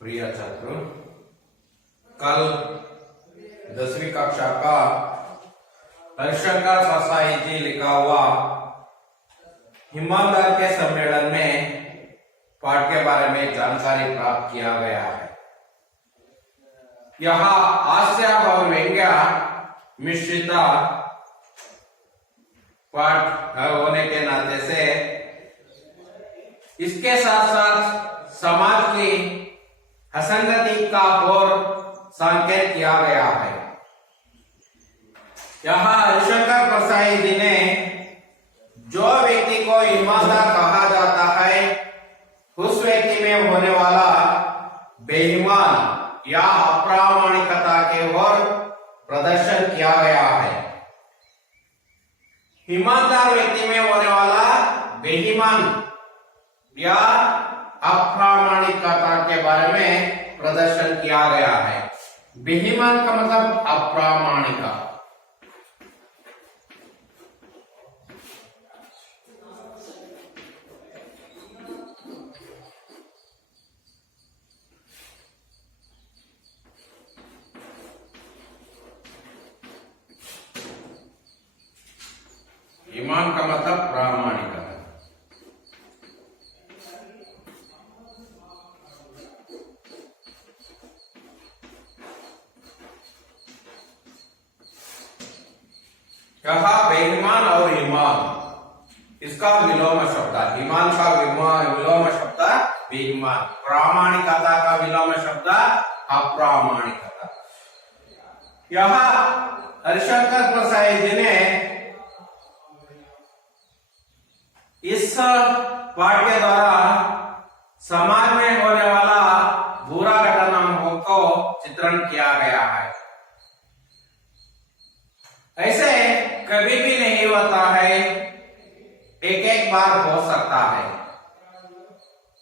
प्रिय छात्रों, कल 10वीं कक्षा का हरिशंकर परसाई जी लिखा हुआ ईमानदार के सम्मेलन में पाठ के बारे में जानकारी प्राप्त किया गया है। यहाँ हास्य और व्यंग्य मिश्रित पाठ होने के नाते से इसके साथ साथ समाज की असंगति का और संकेत किया गया है। यहाँ हरिशंकर परसाई जी ने जो व्यक्ति को ईमानदार कहा जाता है उस व्यक्ति में होने वाला बेईमान या अप्रामाणिकता के ओर प्रदर्शन किया गया है। ईमानदार व्यक्ति में होने वाला बेईमान या अप्रामाणिकता के बारे में प्रदर्शन किया गया है। बेईमान का मतलब अप्रामाणिक। ईमान का मतलब प्रामाणिक। यहाँ बेईमान और ईमान इसका विलोम शब्द है। ईमान का विलोम शब्द बेईमान, प्रामाणिकता का विलोम शब्द अप्रामाणिकता। यहाँ हरिशंकर परसाई जी ने इस पाठ के द्वारा समाज में होने वाला बुरा घटनाओं को चित्रण किया गया है। ऐसे कभी भी नहीं होता है, एक एक बार हो सकता है।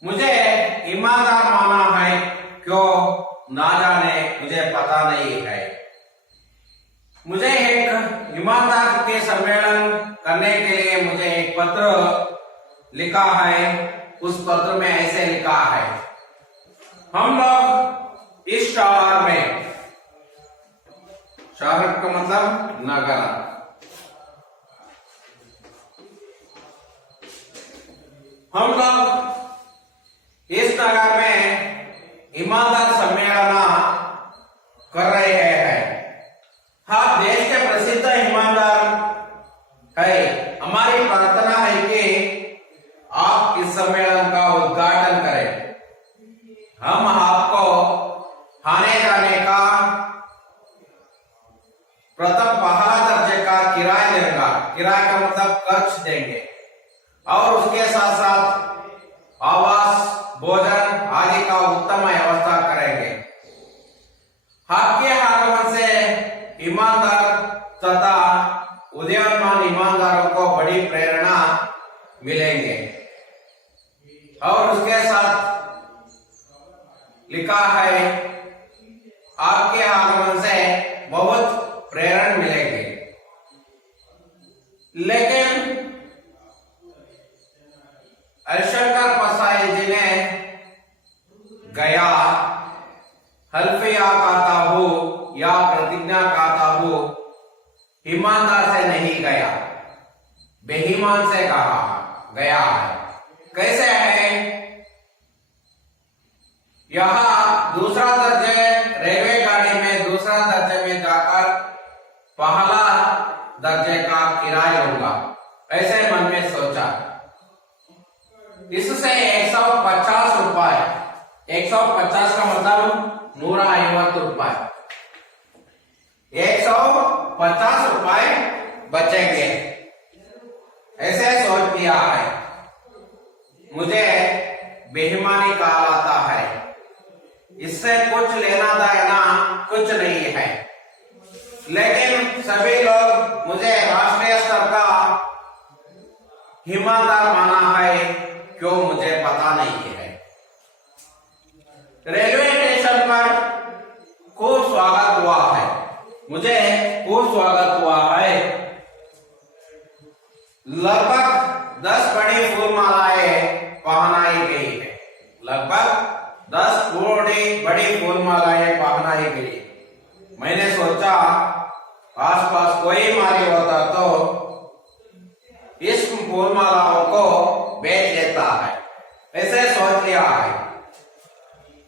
मुझे ईमानदार माना है, क्यों ना जाने, मुझे पता नहीं है। मुझे एक ईमानदार के सम्मेलन करने के लिए मुझे एक पत्र लिखा है। उस पत्र में ऐसे लिखा है, हम लोग इस शहर में, शहर का मतलब नगर, हम लोग इस नगर में ईमानदार सम्मेलन कर रहे हैं। हाँ, देश के प्रसिद्ध ईमानदार है। हमारी प्रार्थना है कि आप इस सम्मेलन का उद्घाटन करें। हम आपको आने जाने का प्रथम पहला दर्जे का किराया देगा। किराए का मतलब खर्च देंगे, और उसके साथ साथ आवास, भोजन आदि का उत्तम व्यवस्था करेंगे। आपके आगमन से ईमानदार तथा उदीयमान ईमानदारों को बड़ी प्रेरणा मिलेंगे। और उसके साथ लिखा है, आपके आगमन से बहुत प्रेरणा मिलेगी। लेकिन हरिशंकर परसाई जी ने गया हल्फिया कहता हूं या प्रतिज्ञा कहता हूं, ईमानदार से नहीं गया, बेईमान से कहा गया है। कैसे है? यहाँ दूसरा दर्जे रेलवे गाड़ी में दूसरा दर्जे में जाकर पहला दर्जे का किराया लूंगा, ऐसे मन में सोचा। इससे 150 रुपए, 150 का मतलब 150 रुपए, 150 रुपए बचेंगे, ऐसे सोच किया है। मुझे बेईमानी कहलाता है, इससे कुछ लेना देना कुछ नहीं है। लेकिन सभी लोग मुझे राष्ट्रीय स्तर का ईमानदार माना है, क्यों मुझे पता नहीं है। रेलवे स्टेशन पर खूब स्वागत हुआ है, मुझे खूब स्वागत हुआ है। लगभग 10 बड़ी फूल मालाएं पहनाई गई है। लगभग 10 बड़ी बड़ी फूल मालाएं पहनाई गई। मैंने सोचा आसपास कोई माली होता तो इस फूल मालाओं को बेच देता है, ऐसे सोच लिया है।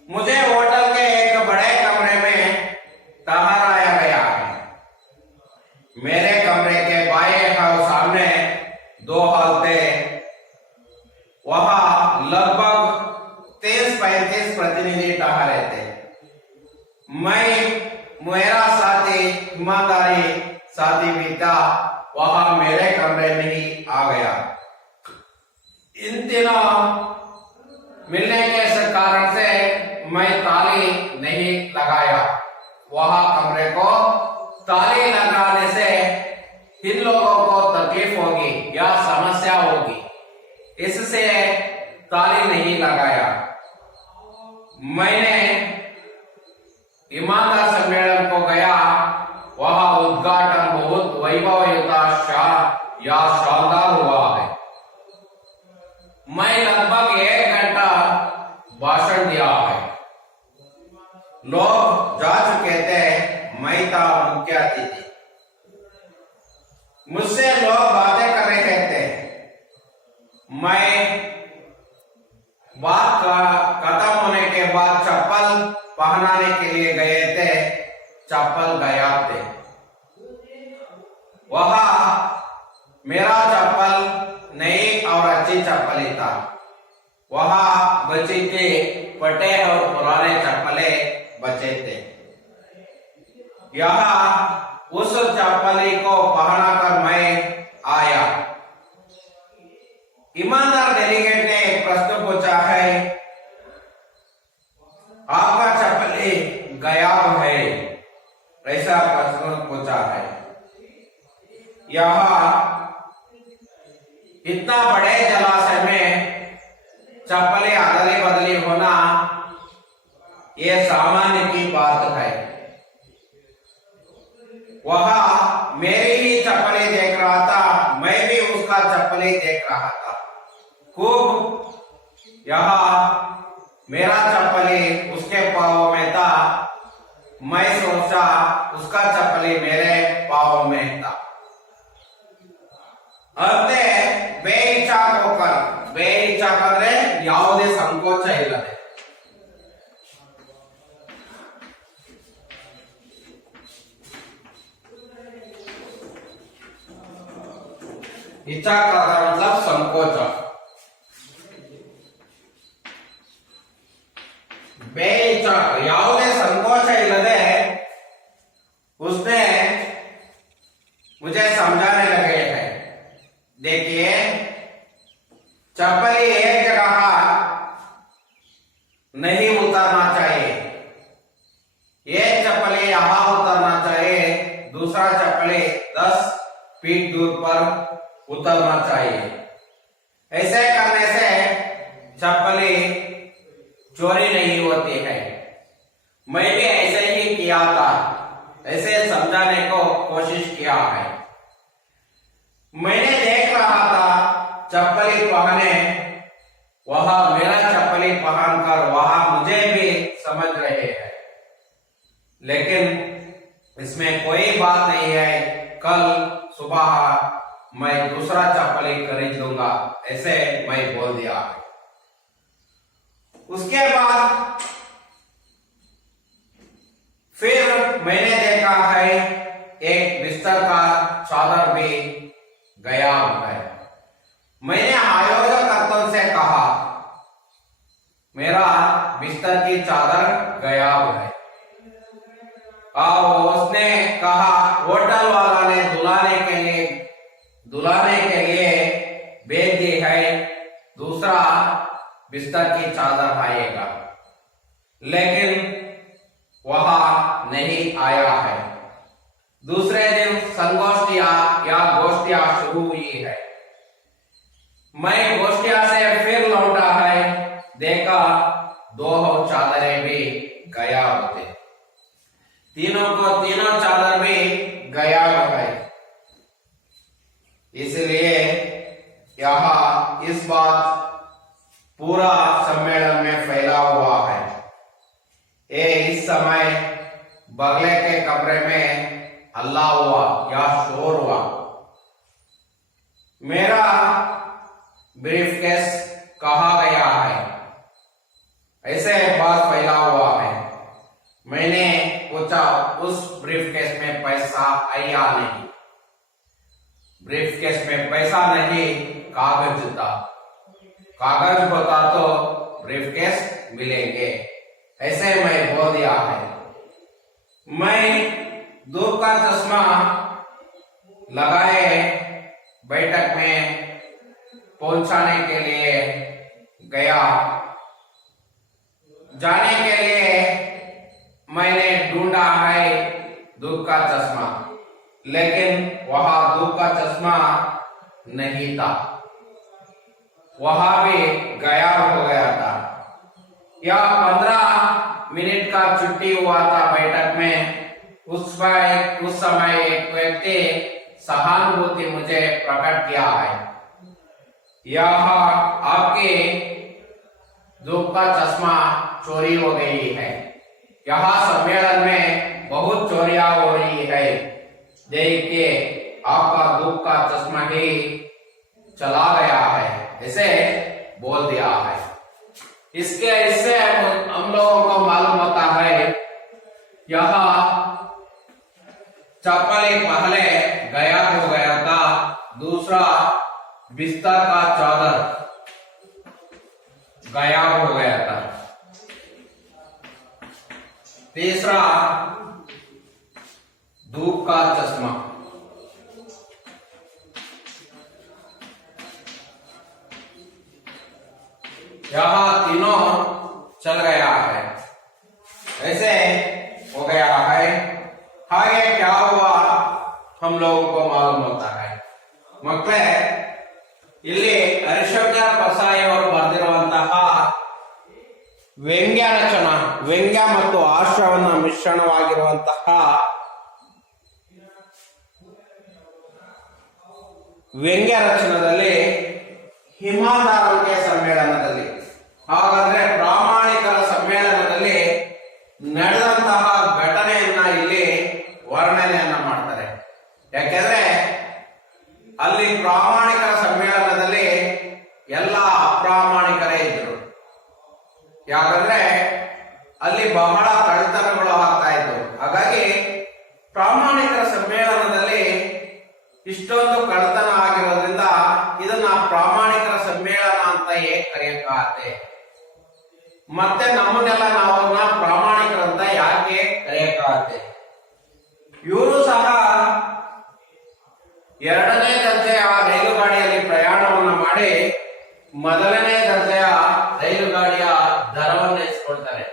मुझे होटल के एक बड़े कमरे में ठहराया गया है। मेरे कमरे के बाएं सामने 2 हॉल थे। वहां लगभग 30-35 प्रतिनिधि ठहरे थे। मेरा साथी ईमानदारी साथी भी था, वहां मेरे कमरे में ही आ गया। इन दिनों मिलने के कारण से मैं ताली नहीं लगाया। वहां कमरे को ताली लगाने से इन लोगों को तकलीफ होगी या समस्या होगी, इससे ताली नहीं लगाया। मैंने ईमानदार सम्मेलन को गया। वहां उद्घाटन बहुत वैभवयुत या शानदार हुआ है। मैं लगभग 1 घंटा भाषण दिया है। लोग जा चुके थे, मैं था मुख्य अतिथि। मुझसे लोग बातें कर रहे थे। मैं बात खत्म होने के बाद चप्पल पहनाने के लिए गए थे, चप्पल गायब थे। वहां मेरा चप्पल नई और अच्छी चप्पल ही था। वहां बची थी फटे और पुराने चप्पले बचे थे। यहाँ उस चप्पली को पहनाकर मैं आया। ईमानदार डेलीगेट ने एक प्रश्न पूछा है, आपका चप्पली गायब है, ऐसा प्रश्न पूछा है। यहाँ इतना बड़े जलाशय में चप्पलें अदली बदली होना ये सामान्य की बात है। वहां मेरी ही चप्पलें देख रहा था, मैं भी उसका चप्पलें देख रहा था। खूब यहाँ मेरा चप्पली उसके पाँव में था। मैं सोचा उसका चप्पली मेरे पाँव में था। ಅಂತೆ ಬೇಯಿಚಾಕಂದ್ರೆ ಯಾವುದೇ ಸಂಕೋಚ ಇಲ್ಲದೆ इच्छाकार मतलब संकोच। बेइच्छाक ಯಾವುದೇ संकोच इಲ್ಲದೆ उसने मुझे समझाने लगे हैं। देखिए, चप्पली एक जगह नहीं उतरना चाहिए। एक चप्पली यहां उतरना चाहिए, दूसरा चप्पली 10 फीट दूर पर उतरना चाहिए। ऐसे करने से चप्पली चोरी नहीं होती है। मैं भी ऐसे ही किया था, ऐसे समझाने को कोशिश किया है। मैंने देख रहा था चप्पली पहने, वहां मेरा चप्पली पहनकर वहां मुझे भी समझ रहे हैं, लेकिन इसमें कोई बात नहीं है। कल सुबह मैं दूसरा चप्पली खरीद लूंगा, ऐसे मैं बोल दिया। उसके बाद फिर मैंने देखा है एक बिस्तर का चादर भी गायब है। मैंने आयोजकर्ताओं से कहा, मेरा बिस्तर की चादर गायब है। और उसने कहा होटल वाला ने दुलाने के लिए भेज दी है, दूसरा बिस्तर की चादर आएगा। लेकिन वहां नहीं आया है। दूसरे दिन संगोष्ठियां या गोष्ठियां शुरू हुई है। मैं गोष्ठियां से फिर लौटा है, देखा 2 चादरें भी गायब थे। तीनों चादर भी गायब है। इसलिए यहाँ इस बात पूरा सम्मेलन में फैला हुआ है। बगले के कमरे में हल्ला हुआ या शोर हुआ। मेरा ब्रीफकेस कहाँ गया है? ऐसे बात फैला हुआ है। मैंने पूछा, उस ब्रीफकेस में पैसा है या नहीं? ब्रीफकेस में पैसा नहीं, कागज था। कागज होता तो ब्रीफकेस मिलेंगे, ऐसे मैं बोल दिया है। मैं धूप का चश्मा लगाए बैठक में पहुंचाने के लिए गया। जाने के लिए मैंने ढूंढा है धूप का चश्मा, लेकिन वहां धूप का चश्मा नहीं था, वहां भी गायब हो गया था। यह 15 मिनट का छुट्टी हुआ था बैठक में। उस समय एक व्यक्ति सहानुभूति मुझे प्रकट किया है। यह आपके धूप का चश्मा चोरी हो गई है। यहाँ सम्मेलन में बहुत चोरियां हो रही है, देखिए आपका धूप का चश्मा ही चला गया है, ऐसे बोल दिया है। इससे हम लोगों को मालूम होता है यह चप्पल पहले गायब हो गया था, दूसरा बिस्तर का चादर गायब हो गया था, तीसरा धूप का चश्मा। यह तीनों चल गया है, ऐसे हो गया है। आगे क्या हुआ हम लोगों को मालूम होता है। मಕ್ಕಳೇ, ಇಲ್ಲಿ ಹರಿಶ್ಚಂದ್ರ ಪಸಾಯಿ ಅವರು ಬರೆದಿರುವಂತಹ ವ್ಯಂಗ್ಯ ರಚನ, ವ್ಯಂಗ್ಯ ಮತ್ತು ಹಾಸ್ಯವನ್ನ ಮಿಶ್ರಣವಾಗಿರುವಂತಹ ವ್ಯಂಗ್ಯ ರಚನದಲ್ಲಿ ಹಿಮಾದಾರರಿಗೆ ಸಮ್ಮೇಳನದಲ್ಲಿ, ಹಾಗಾದ್ರೆ ಪ್ರಾಮಾಣಿಕರ ಸಮ್ಮೇಳನದಲ್ಲಿ ನಡೆದಂತಹ ಘಟನೆಯನ್ನ ಇಲ್ಲಿ ವರ್ಣನೆಯನ್ನ ಮಾಡ್ತಾರೆ. ಯಾಕೆಂದ್ರೆ ಅಲ್ಲಿ ಪ್ರಾಮಾಣಿಕರ ಸಮ್ಮೇಳನದಲ್ಲಿ ಎಲ್ಲ ಅಪ್ರಾಮಾಣಿಕರೇ ಇದ್ರು. ಯಾಕಂದ್ರೆ ಅಲ್ಲಿ ಬಹಳ ಕಳ್ಳತನಗಳು ಆಗ್ತಾ ಇತ್ತು. ಹಾಗಾಗಿ ಪ್ರಾಮಾಣಿಕರ ಸಮ್ಮೇಳನದಲ್ಲಿ ಇಷ್ಟೊಂದು ಕಳ್ಳತನ ಆಗಿರೋದ್ರಿಂದ ಇದನ್ನ ಪ್ರಾಮಾಣಿಕರ ಸಮ್ಮೇಳನ ಅಂತ ಹೇಗೆ ಕರೆಯಕ್ಕಾಗತ್ತೆ? ಮತ್ತೆ ನಮ್ಮನ್ನೆಲ್ಲ ನಾವನ್ನ ಪ್ರಾಮಾಣಿಕರಂತ ಯಾಕೆ ಕರೆಯಕ್ಕಾಗತ್ತೆ? ಇವರು ಸಹ ಎರಡನೇ ದರ್ಜೆಯ ರೈಲುಗಾಡಿಯಲ್ಲಿ ಪ್ರಯಾಣವನ್ನು ಮಾಡಿ ಮೊದಲನೇ ದರ್ಜೆಯ ರೈಲುಗಾಡಿಯ ದರವನ್ನು ಇಸ್ಕೊಳ್ತಾರೆ.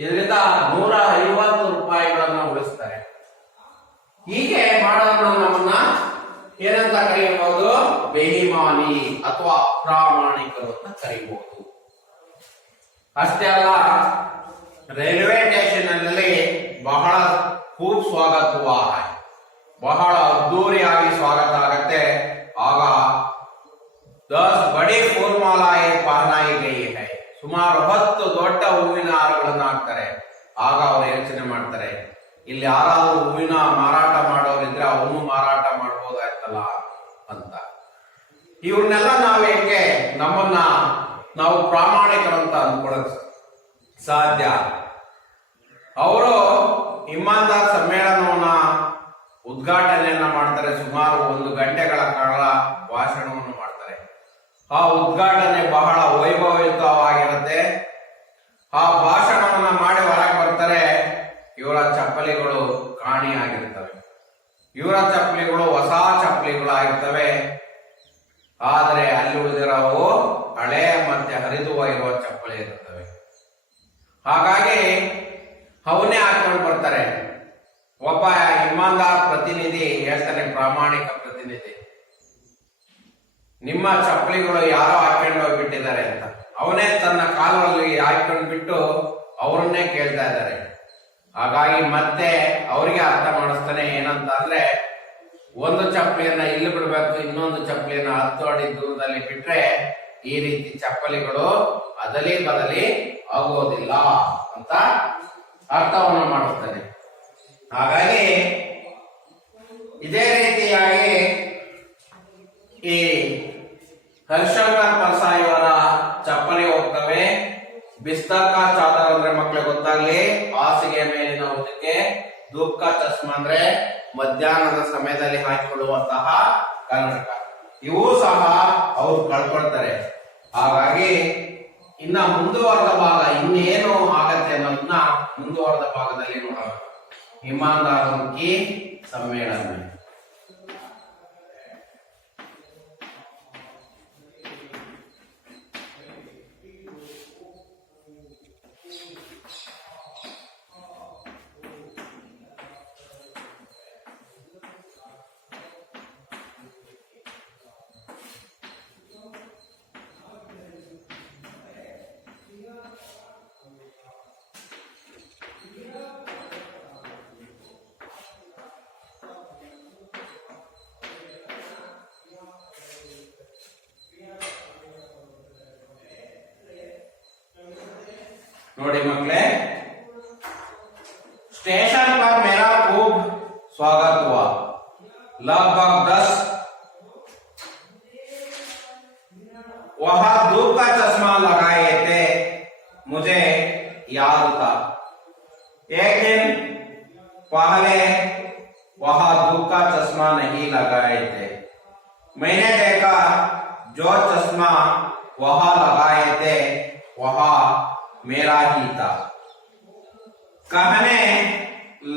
ಇದರಿಂದ 150 ರೂಪಾಯಿಗಳನ್ನು ಉಳಿಸ್ತಾರೆ. ಹೀಗೆ ಮಾಡೋದು ನಮ್ಮನ್ನ ಏನಂತ ಕರೆಯಬಹುದು? ಬೇಹಿಮಾನಿ ಅಥವಾ ಪ್ರಾಮಾಣಿಕರು ಅಂತ ಕರೀಬಹುದು. ಅಷ್ಟೇ ಅಲ್ಲ, ರೈಲ್ವೆ ಸ್ಟೇಷನ್ ನಲ್ಲಿ ಬಹಳ खूब स्वागत हुआ है, ಬಹಳ ಅದ್ದೂರಿಯಾಗಿ ಸ್ವಾಗತ ಆಗತ್ತೆ. ಆಗ 10 बड़ी फूलमालाएं पहनाई गई है. ಸುಮಾರು 10 ದೊಡ್ಡ ಹೂವಿನ ಹಾರಗಳನ್ನು ಹಾಕ್ತಾರೆ. ಆಗ ಅವರು ಯೋಚನೆ ಮಾಡ್ತಾರೆ, ಇಲ್ಲಿ ಯಾರಾದ್ರೂ ಹೂವಿನ ಮಾರಾಟ ಮಾಡೋರಿದ್ರೆ ಅವನು ಮಾರಾಟ ಮಾಡಬಹುದಾಯ್ತಲ್ಲ ಅಂತ. ಇವ್ರನ್ನೆಲ್ಲ ನಾವೇಕೆ ನಮ್ಮನ್ನ ನಾವು ಪ್ರಾಮಾಣಿಕರಂತ ಅನ್ಕೊಳಕ್ ಸಾಧ್ಯ? ಅವರು ಇಮಾನ್ದಾರ್ ಸಮ್ಮೇಳನವನ್ನ ಉದ್ಘಾಟನೆಯನ್ನ ಮಾಡ್ತಾರೆ. ಸುಮಾರು 1 ಗಂಟೆಗಳ ಕಾಲ ಭಾಷಣವನ್ನು ಮಾಡ್ತಾರೆ. ಆ ಉದ್ಘಾಟನೆ ಬಹಳ ವೈಭವಯುತವಾಗಿರುತ್ತೆ. ಆ ಭಾಷಣವನ್ನ ಮಾಡಿ ಹೊರಗೆ ಬರ್ತಾರೆ. ಇವರ ಚಪ್ಪಲಿಗಳು ಕಾಣಿಯಾಗಿರ್ತವೆ. ಇವರ ಚಪ್ಪಲಿಗಳು ಹೊಸ ಚಪ್ಪಲಿಗಳಾಗಿರ್ತವೆ. ಆದರೆ ಅಲ್ಲಿ ಉಳಿದಿರೋವು ಹಳೆ ಮತ್ತೆ ಹರಿದು ಇರುವ ಚಪ್ಪಲಿ ಇರುತ್ತವೆ. ಹಾಗಾಗಿ ಅವನ್ನೇ ಹಾಕೊಂಡು ಬರ್ತಾರೆ. ಒಬ್ಬ ಇಮಾನ್ದಾರ್ ಪ್ರತಿನಿಧಿ ಹೇಳ್ತಾನೆ, ಪ್ರಾಮಾಣಿಕ ಪ್ರತಿನಿಧಿ, ನಿಮ್ಮ ಚಪ್ಪಲಿಗಳು ಯಾರೋ ಹಾಕೊಂಡು ಹೋಗ್ಬಿಟ್ಟಿದ್ದಾರೆ ಅಂತ. ಅವನೇ ತನ್ನ ಕಾಲಲ್ಲಿ ಹಾಕೊಂಡು ಬಿಟ್ಟು ಅವರನ್ನೇ ಕೇಳ್ತಾ ಇದ್ದಾರೆ. ಹಾಗಾಗಿ ಮತ್ತೆ ಅವರಿಗೆ ಅರ್ಥ ಮಾಡಿಸ್ತಾನೆ. ಏನಂತ ಅಂದ್ರೆ, ಒಂದು ಚಪ್ಪಲಿಯನ್ನ ಇಲ್ಲಿ ಬಿಡ್ಬೇಕು, ಇನ್ನೊಂದು ಚಪ್ಪಲಿಯನ್ನ 10 ಅಡಿ ದೂರದಲ್ಲಿ ಬಿಟ್ರೆ ಈ ರೀತಿ ಚಪ್ಪಲಿಗಳು ಅದಲಿ ಬದಲಿ ಆಗೋದಿಲ್ಲ ಅಂತ ಅರ್ಥವನ್ನು ಮಾಡುತ್ತಾನೆ. ಹಾಗಾಗಿ ಇದೇ ರೀತಿಯಾಗಿ ಈ ಹರಿಶಂಕರ್ ಪರ್ಸಾಯಿ ಅವರ ಚಪ್ಪಲಿ ಹೋಗ್ತವೆ. ಬಿಸ್ತರ್ ಕಾ ಚಾದರ್ ಅಂದ್ರೆ ಮಕ್ಕಳಿಗೆ ಗೊತ್ತಾಗ್ಲಿ, ಹಾಸಿಗೆ ಮೇಲಿನ ಹೊದಿಕೆ. ಧೂಪ್ ಕಾ ಚಶ್ಮಾ ಅಂದ್ರೆ ಮಧ್ಯಾಹ್ನದ ಸಮಯದಲ್ಲಿ ಹಾಕಿಕೊಳ್ಳುವಂತಹ ಕನ್ನಡಕ. ಇವು ಸಹ ಅವ್ರು ಕಳ್ಕೊಳ್ತಾರೆ. ಹಾಗಾಗಿ ಇನ್ನ ಮುಂದುವರೆದ ಭಾಗ ಇನ್ನೇನು ಆಗತ್ತೆ ಅನ್ನೋದನ್ನ ಮುಂದುವರೆದ ಭಾಗದಲ್ಲಿ ನೋಡೋಣ. ईमानदारों की सम्मेलन में नोड़ी मकले, स्टेशन पर मेरा खूब स्वागत हुआ. लगभग 10 वहां धूप का चश्मा लगाए थे, मुझे याद था. एक दिन पहले वहां धूप का चश्मा नहीं लगाए थे. मैंने देखा जो चश्मा वहां लगाए थे वहां मेरा ही था. कहने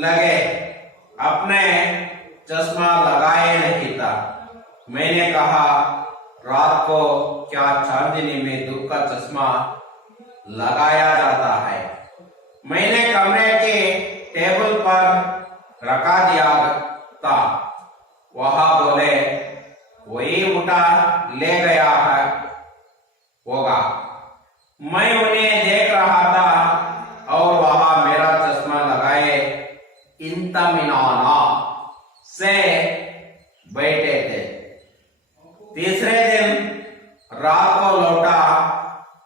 लगे अपने चश्मा लगाए नहीं था. मैंने कहा रात को क्या चांदनी में धूप का चश्मा लगाया जाता है. मैंने कमरे के टेबल पर रखा दिया था. वहां बोले वही उठा ले गया है होगा. मैं उन्हें देख रहा था और वहां मेरा चश्मा लगाए इंतमिनाना से बैठे थे. तीसरे दिन रात को लौटा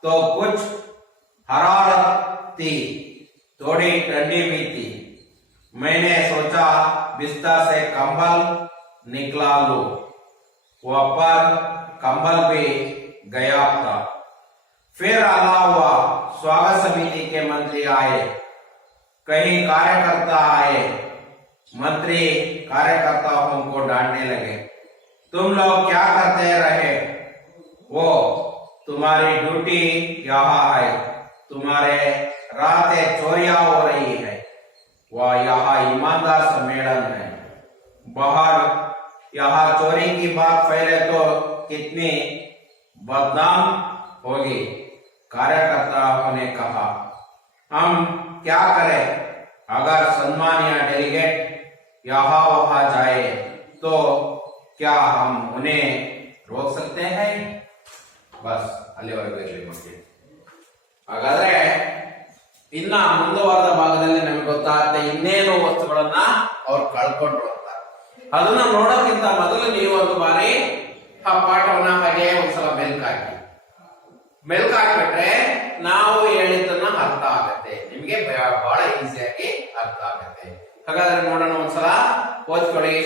तो कुछ हरारत थी, थोड़ी ठंडी भी थी. मैंने सोचा बिस्तर से कंबल निकला लूं. वह पर कंबल भी गया था. फिर आना हुआ. स्वागत समिति के मंत्री आए, कई कार्यकर्ता आए. मंत्री कार्यकर्ताओं को डांटने लगे. तुम लोग क्या करते रहे? वो तुम्हारी ड्यूटी यहाँ है. तुम्हारे रातें चोरियां हो रही है. वह यहाँ ईमानदार सम्मेलन है. बाहर यहाँ चोरी की बात फैले तो कितनी बदनाम होगी. कार्यकर्ताओं ने कहा हम क्या करें? अगर सम्मानीय डेलीगेट यहाँ वहां जाए तो क्या हम उन्हें रोक सकते हैं? बस ಅಲ್ಲಿವರೆಗೂ ಇರಲಿ ಮಕ್ಕಳು. ಹಾಗಾದ್ರೆ ಇನ್ನ ಮುಂದುವರೆದ ಭಾಗದಲ್ಲಿ ನಮಗೆ ಗೊತ್ತಾಗುತ್ತೆ ಇನ್ನೇನು ವಸ್ತುಗಳನ್ನ ಅವ್ರು ಕಳ್ಕೊಂಡ್ರು ಅಂತ. ಅದನ್ನ ನೋಡೋಕ್ಕಿಂತ ಮೊದಲು ನೀವು ಒಂದು ಬಾರಿ ಆ ಪಾಠವನ್ನ ಹಾಗೆ ಒಂದ್ಸಲ ಮೆಲ್ಕ್ ಹಾಕ್ಬಿಟ್ರೆ ನಾವು ಹೇಳಿದ್ದನ್ನ ಅರ್ಥ ಆಗತ್ತೆ, ನಿಮ್ಗೆ ಬಹಳ ಈಸಿಯಾಗಿ ಅರ್ಥ ಆಗತ್ತೆ. ಹಾಗಾದ್ರೆ ನೋಡೋಣ, ಒಂದ್ಸಲ ಓದ್ಕೊಳ್ಳಿ.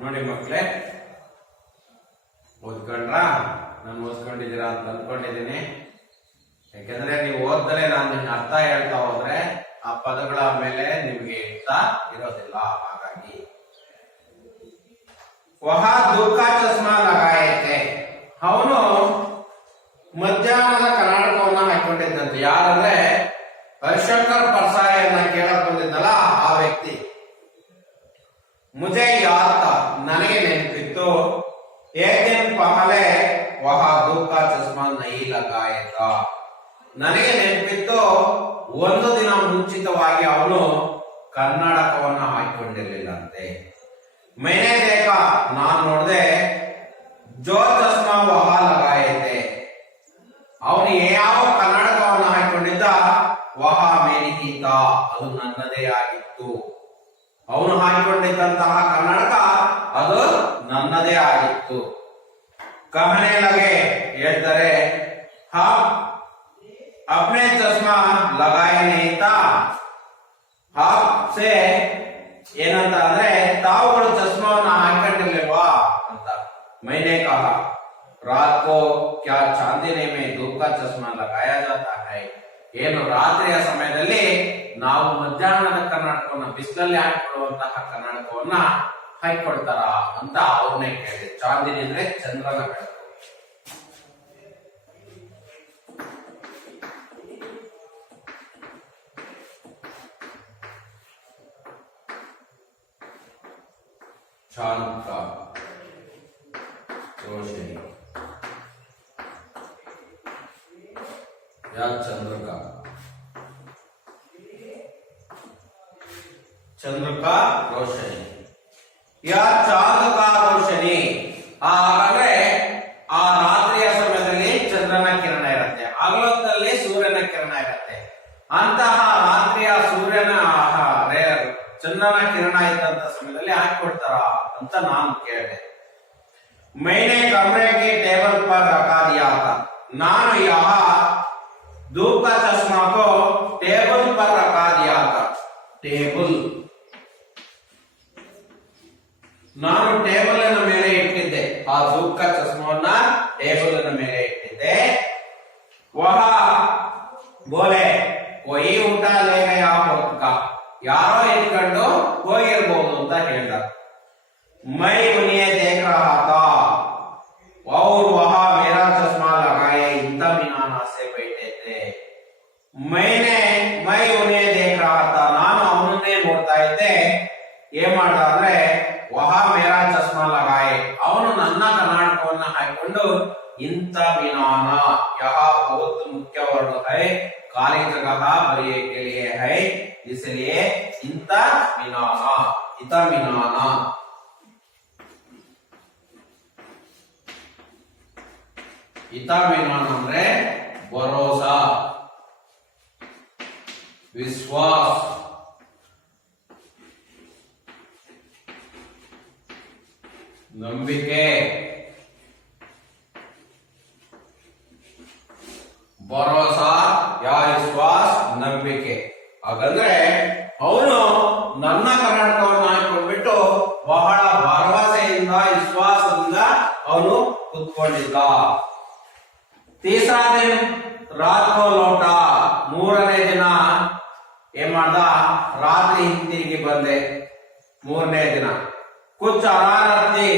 ನೋಡಿ ಮಕ್ಕಳೇ, ಓದ್ಕೊಂಡ್ರಾ? ನಾನು ಓದ್ಕೊಂಡಿದ್ದೀರಾ ಅಂತ ಅಂದ್ಕೊಂಡಿದ್ದೀನಿ. ಯಾಕೆಂದ್ರೆ ನೀವು ಓದ್ದಲೇ ನಾನು ಅರ್ಥ ಹೇಳ್ತಾ ಹೋದ್ರೆ ಆ ಪದಗಳ ಮೇಲೆ ನಿಮ್ಗೆ ಇಷ್ಟ ಇರೋದಿಲ್ಲ. ಹಾಗಾಗಿ ವಹಾ ಧೂಪ್ ಕಾ ಚಸ್ಮಾ ಲಗಾಯತೆ, ಅವನು ಮಧ್ಯಾಹ್ನದ ಕನ್ನಡಕವನ್ನ ಹಾಕೊಂಡಿದ್ದಂತೆ. ಯಾರಂದ್ರೆ ಹರಿಶಂಕರ್ ಪರ್ಸಾಯನ್ನ ಕೇಳಕ್ ಬಂದಿದ್ದಲ್ಲ ಆ ವ್ಯಕ್ತಿ. ಮುಜೆ ಯಾದ್ ತಾ, ನನಗೆ ನೆನಪಿತ್ತು. ಏಕ್ ದಿನ ಪಹಲೆ ವಹಾ ಧೂಪ್ ಕಾ ಚಸ್ಮಾ ನಹೀ ಲಗಾಯಾ ತಾ, ನನಗೆ ನೆನಪಿತ್ತು ಒಂದು ದಿನ ಮುಂಚಿತವಾಗಿ ಅವನು ಕನ್ನಡಕವನ್ನ ಹಾಕಿಕೊಂಡಿರಲಿಲ್ಲಂತೆ. ಮೈನೆ ದೇಖ, ನಾನು ನೋಡಿದೆ. ಜೋ ಚಸ್ಮಾ ವಹಾ ಲಗಾಯತೆ, ಅವನು ಯಾವ ಕನ್ನಡಕವನ್ನು ಹಾಕಿಕೊಂಡಿದ್ದ, ವಹಾ ಮೇರಿ ಹಿ ತಾ, ಅದು ನನ್ನದೇ ಆಗಿತ್ತು. ಅವನು ಹಾಕಿಕೊಂಡಿದ್ದಂತಹ ಕನ್ನಡಕ ಅದು ನನ್ನದೇ ಆಗಿತ್ತು. ಕಹನೆ ಲಗೆ, ಹೇಳ್ತಾರೆ, ಹಾ अपने चश्मा लगाए नहीं था, ಹಾಪ್ಸೆ ಏನಂತ ಅಂದ್ರೆ ತಾವುಗಳು ಚಸ್ಮಾವನ್ನ ಹಾಕೊಂಡಿರ್ಲಿಲ್ವಾ ಅಂತ. ಮೈನೆ ಕಹ ರಾತ್ ಕೋ ಕ್ಯಾ ಚಾಂದಿನಿ ಮೇ ಧೂಪ್ ಕಾ ಚಸ್ಮಾ ಲಗಾಯಾ ಜಾತಾ ಹೈ, ಏನು ರಾತ್ರಿಯ ಸಮಯದಲ್ಲಿ ನಾವು ಮಧ್ಯಾಹ್ನದ ಕನ್ನಡಕವನ್ನ ಬಿಸಿಲಲ್ಲಿ ಹಾಕಿಕೊಳ್ಳುವಂತಹ ಕನ್ನಡಕವನ್ನ ಹಾಕಿಕೊಳ್ತಾರ ಅಂತ ಅವ್ರನ್ನೇ ಕೇಳಿದೆ. ಚಾಂದಿನಿ ಅಂದ್ರೆ ಚಂದ್ರನ ಬೆಳಕು. चांद का रोशनी या चंद्र का रोशनी या चांद का रोशनी. ಹಾಗಾದ್ರೆ ಆ ರಾತ್ರಿಯ ಸಮಯದಲ್ಲಿ ಚಂದ್ರನ ಕಿರಣ ಇರುತ್ತೆ, ಹಗಲೊತ್ತಲ್ಲಿ ಸೂರ್ಯನ ಕಿರಣ ಇರುತ್ತೆ. ಅಂತಹ ರಾತ್ರಿಯ ಸೂರ್ಯನ ಚಂದ್ರನ ಕಿರಣ ಇದ್ದಂತ ಸಮಯದಲ್ಲಿ ಹಾಕಿಕೊಡ್ತಾರ ಅಂತ ನಾನು ಕೇಳಿದೆ. ಮೈನೆ ಕಮರೆ ಕೆ ಟೇಬಲ್ ಪರ್ ರಖಾ ದಿಯಾ ಥಾ, ನಾನು ಯಹ ಧೂಪ್ ಕಾ ಚಸ್ಮಾ ಕೋ ಟೇಬಲ್ ಪರ್ ರಖಾ ದಿಯಾ ಥಾ. ಟೇಬಲ್, ನಾನು ಟೇಬಲ್ ನ ಮೇಲೆ ಇಟ್ಟಿದ್ದೆ. ಆ ಧೂಪ್ ಕಾ ಚಸ್ಮಾವನ್ನ ಟೇಬಲ್ ನ ಮೇಲೆ ಇಟ್ಟಿದ್ದೆ. ವಹ ಬೋಲೆ ಕೊಯಿ ಊಟ ಲೇಗ ಯಾವ, ಯಾರೋ ಎತ್ಕೊಂಡು ಹೋಗಿರ್ಬೋದು ಅಂತ ಹೇಳ್ದ. ಮೈ ಉನಿಯೇ ದೇಖ ರಹಾ ಥಾ और वहां मेरा चश्मा लगाए इत्मीनान से बैठे थे. मैं उन्हें देख रहा था, ನಾನು ಅವನನ್ನೇ ನೋಡ್ತಾ ಇದ್ದೆ. ಏನ್ ಮಾಡ್ದ ಅಂದ್ರೆ ವಹಾ ಮೇರಾ ಚಸ್ಮಾ ಲಗಾಯೆ, ಅವನು ನನ್ನ ಕನ್ನಡಕವನ್ನ ಹಾಕಿಕೊಂಡು इत्मीनान, यह बहुत मुख्य वर्ड है, खाली जगह भरने के लिए है, इसलिए इत्मीनान. इत्मीनान ಅಂದ್ರೆ ಭರೋಸಾ, ವಿಶ್ವಾಸ. ನಂಬಿಕೆ, ಭರೋಸಾ ಯಾ ವಿಶ್ವಾಸ ನಂಬಿಕೆ. ಹಾಗಂದ್ರೆ ಅವನು ನನ್ನ ಕನ್ನಡಕವನ್ನು ಹಾಕಿಕೊಂಡ್ಬಿಟ್ಟು ಬಹಳ ಭರವಸೆಯಿಂದ ವಿಶ್ವಾಸದಿಂದ ಅವನು ಕುತ್ಕೊಂಡಿದ್ದ. ತೀಸರಾ ದಿನ ರಾತ್ ಕೋ ಲೌಟ, ಮೂರನೇ ದಿನ ಏನ್ ಮಾಡ್ದ, ರಾತ್ರಿ ಹಿಂತಿರುಗಿ ಬಂದೆ. ಮೂರನೇ ದಿನ ಕುಚ್ ಅರಾರತ್ತಿ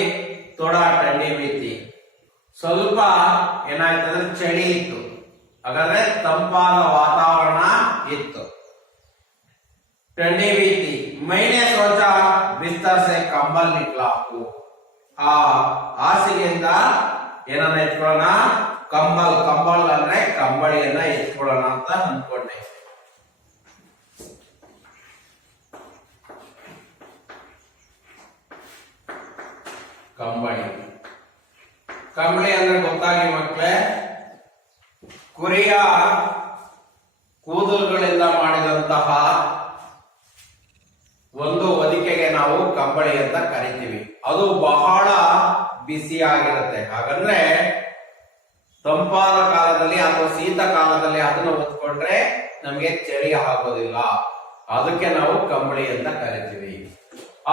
ಥೋಡಾ ठंडी भी थी, ಸ್ವಲ್ಪ ಏನಾಯ್ತಂದ್ರೆ ಚಳಿ ಇತ್ತು. ಹಾಗಾದ್ರೆ ತಂಪಾದ ವಾತಾವರಣ ಇತ್ತು. ठंडी भी थी, मैंने सोचा बिस्तर से कंबल निकला हूं, ಆ ಹಾಸಿಗೆಯಿಂದ ಏನನ್ನ ಎತ್ಕೊಳ್ಳೋಣ, ಕಂಬಲ್ ಅಂದ್ರೆ ಕಂಬಳಿಯನ್ನ ಎತ್ಕೊಳ್ಳೋಣ ಅಂತ ಅಂದ್ಕೊಂಡೆ. ಕಂಬಳಿ ಅಂದ್ರೆ ಗೊತ್ತಾಗಿ ಮಕ್ಕಳೇ, ಕುರಿಯ ಕೂದಲುಗಳಿಂದ ಮಾಡಿದಂತಹ ಒಂದು ಹೊದಿಕೆಗೆ ನಾವು ಕಂಬಳಿ ಅಂತ ಕರಿತೀವಿ. ಅದು ಬಹಳ ಬಿಸಿಯಾಗಿರುತ್ತೆ. ಹಾಗಂದ್ರೆ ತಂಪಾದ ಕಾಲದಲ್ಲಿ ಅಥವಾ ಶೀತ ಕಾಲದಲ್ಲಿ ಅದನ್ನು ಹೊತ್ಕೊಂಡ್ರೆ ನಮಗೆ ಚಳಿ ಆಗೋದಿಲ್ಲ. ಅದಕ್ಕೆ ನಾವು ಕಂಬಳಿ ಅಂತ ಕರಿತೀವಿ.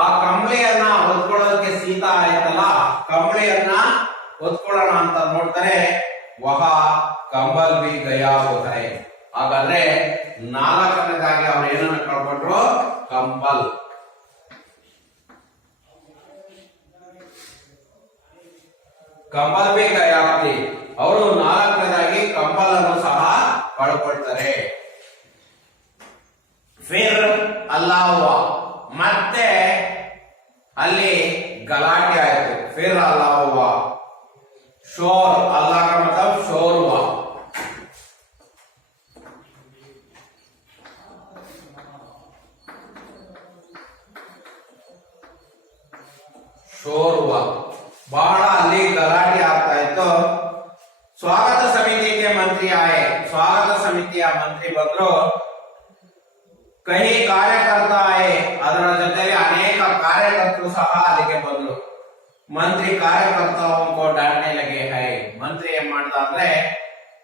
ಆ ಕಂಬಳಿಯನ್ನ ಹೊತ್ಕೊಳ್ಳೋದಕ್ಕೆ ಸೀತಾ ಆಯ್ತಲ್ಲ, ಕಂಬಳಿಯನ್ನ ಹೊತ್ಕೊಳ್ಳೋಣ ಅಂತ ನೋಡ್ತಾರೆ, ವಹ ಕಂಬಲ್ ಬಿ ಗಯಾ ಹೋಗೈ. ಹಾಗಾದ್ರೆ ನಾಲ್ಕನೇದಾಗಿ ಅವ್ರು ಏನನ್ನ ಕಳ್ಕೊಂಡ್ರು? ಕಂಬಲ್. ಕಂಬಲ್ ಬಿ ಗಯಾತಿ, ಅವರು ನಾಲ್ಕನೇದಾಗಿ ಕಂಬಲ್ ಅನ್ನು ಸಹ ಕಳ್ಕೊಳ್ತಾರೆ. ಫಿರ್ ಅಲ್ಲಾಹುವ, ಮತ್ತೆ ಅಲ್ಲಿ ಗಲಾಟೆ ಆಯ್ತು. ಫಿರ್ ಅಲ್ಲಾಹುವ, ಶೋರ್, ಅಲ್ಲಾಹ का मतलब शोर हुआ. शोर हुआ, ಬಹಳ ಅಲ್ಲಿ ಗಲಾಟೆ ಆಗ್ತಾ ಇತ್ತು. ಸ್ವಾಗತ ಸಮಿತಿಗೆ ಮಂತ್ರಿ ಆಯೆ, ಸ್ವಾಗತ ಸಮಿತಿಯ ಮಂತ್ರಿ ಬಂದ್ರು. ಕಹಿ ಕಾರ್ಯಕರ್ತ ಆಯೆ, ಅದರ ಜೊತೆಗೆ ಅನೇಕ ಕಾರ್ಯಕರ್ತರು ಸಹ ಅಲ್ಲಿಗೆ ಬಂದ್ರು. ಮಂತ್ರಿ ಕಾರ್ಯಕರ್ತರಿಗೆ ಡಾಂಟನೆ ಲಗೆ ಹೈ, ಮಂತ್ರಿ ಏನ್ ಮಾಡ್ದ ಅಂದ್ರೆ